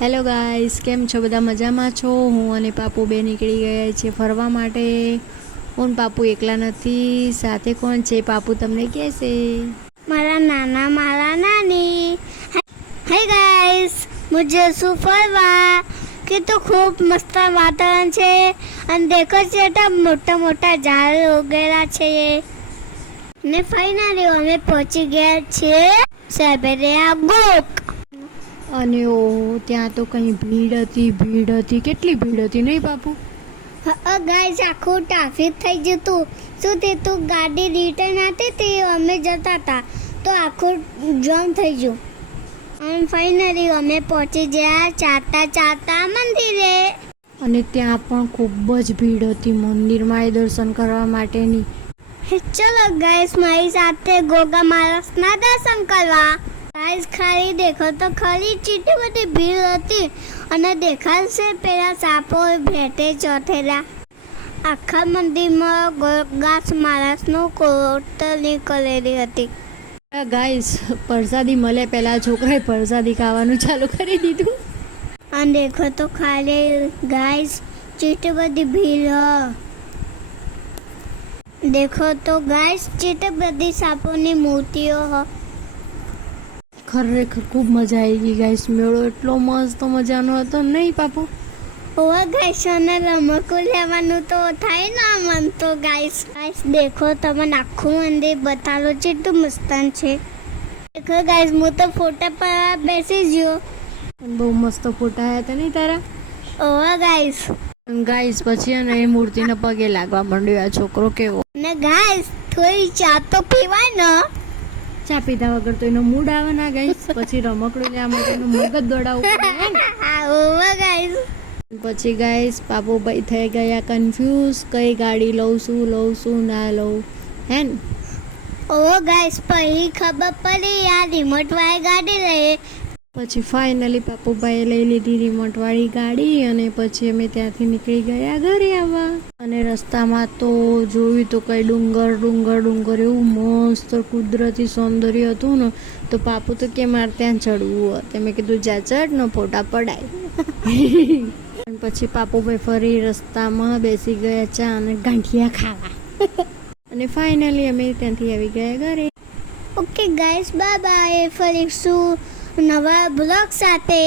Hello guys, કેમ છો? બધા મજામાં છો? હું અને પાપુ બે નીકળી ગયા છે ફરવા માટે. હું પાપુ એકલા નથી, સાથે કોણ છે પાપુ તમને કહેશે. મારા નાના મારા નાની. હે ગાઈસ, મુझे શું ફરવા કે તો ખૂબ મસ્ત વાતાવરણ છે અને દેખો છે મોટા મોટા ઝાડ ઉગેલા છે ને ફાઇનલી અમે પહોંચી ગયા છીએ સાબેરિયા ગોક. અને ઓ ત્યાં તો કંઈ ભીડ હતી, કેટલી ભીડ હતી નહીં પાપુ? ગાઈસ, આખું ટ્રાફિક થઈ ગયું હતું. શું તે તું ગાડી રિટર્ન હતી તે અમે જતા હતા તો આખું જામ થઈ ગયું અને ફાઇનલી અમે પહોંચી ગયા ચાલતા મંદિરે. અને ત્યાં પણ ખૂબ જ ભીડ હતી મંદિરમાં એ દર્શન કરવા માટેની. ચલો ગાઈસ, મારી સાથે ગોગા મહારાજના દર્શન કરવા. ગાઈસ, ખાલી દેખો તો ખાલી ચીટી બધી ભીડ હતી અને દેખાશે પેલા સાપો ભેટે ચોથેલા. આખા મંદિરમાં ગોગા મહારાજનું કોતરણી કરેલી હતી. ગાઈસ, પ્રસાદી મળે પહેલા છોકરાએ પ્રસાદી ખાવાનું ચાલુ કરી દીધું. અને દેખો તો ખાલી ગાઈસ ચીટી બધી ભીડ. દેખો તો ગાઈસ ચીટી બધી સાપોની મૂર્તિઓ. ખરેખર ખૂબ મજા આવી ગઈ ગાઈસ. મેળો એટલો મસ્ત મજાનો હતો નહીં પાપુ? ઓવા ગાઈસ, અને રમકડું લેવાનું તો થાય ને મન તો. ગાઈસ દેખો તમને આખું મંદિર બતાવો કેટલું મસ્તાન છે. દેખો ગાઈસ, હું તો ફોટા પર બેસી ગયો. બહુ મસ્ત ફોટા આવ્યા હતા નહીં તારા? ઓવા ગાઈસ. ગાઈસ પછી અને એ મૂર્તિને પગે લાગવા માંડ્યો આ છોકરો. કેવો ને ગાઈસ, થોડી ચા તો પીવાય ને. ચા પીધા વગર તો એનો મૂડ આવે ના ગાઈસ. પછી રમકડું લેવા માટે એનું મગજ દોડાવવું પડે. ઓવા ગાઈસ. પછી ગાઈસ પાપુભાઈ થઈ ગયા કન્ફ્યુઝ, કઈ ગાડી લઉં છું ના લઉં હે ને. ઓ ગાઈસ, પછી ખબર પડી આ રિમોટ વાળી ગાડી લઈએ. પછી ફાઇનલી પાપુભાઈએ લઈ લીધી રિમોટવાળી ગાડી અને પછી અમે ત્યાંથી નીકળી ગયા ઘરે આવવા. અને રસ્તામાં તો જોયું તો કઈ ડુંગર એવું મસ્ત કુદરતી સૌંદર્ય હતું ને. તો પાપુ તો કે મારે ત્યાં ચડવું હતું. મેં કીધું જા ચડ ને ફોટા પડાય. પછી પાપુભાઈ ફરી રસ્તામાં બેસી ગયા ચા અને ગાંઠિયા ખાવા. અને ફાઇનલી અમે ત્યાંથી આવી ગયા ઘરે. Okay guys, bye bye. ફરીશું નવા બ્લોગ સાથે.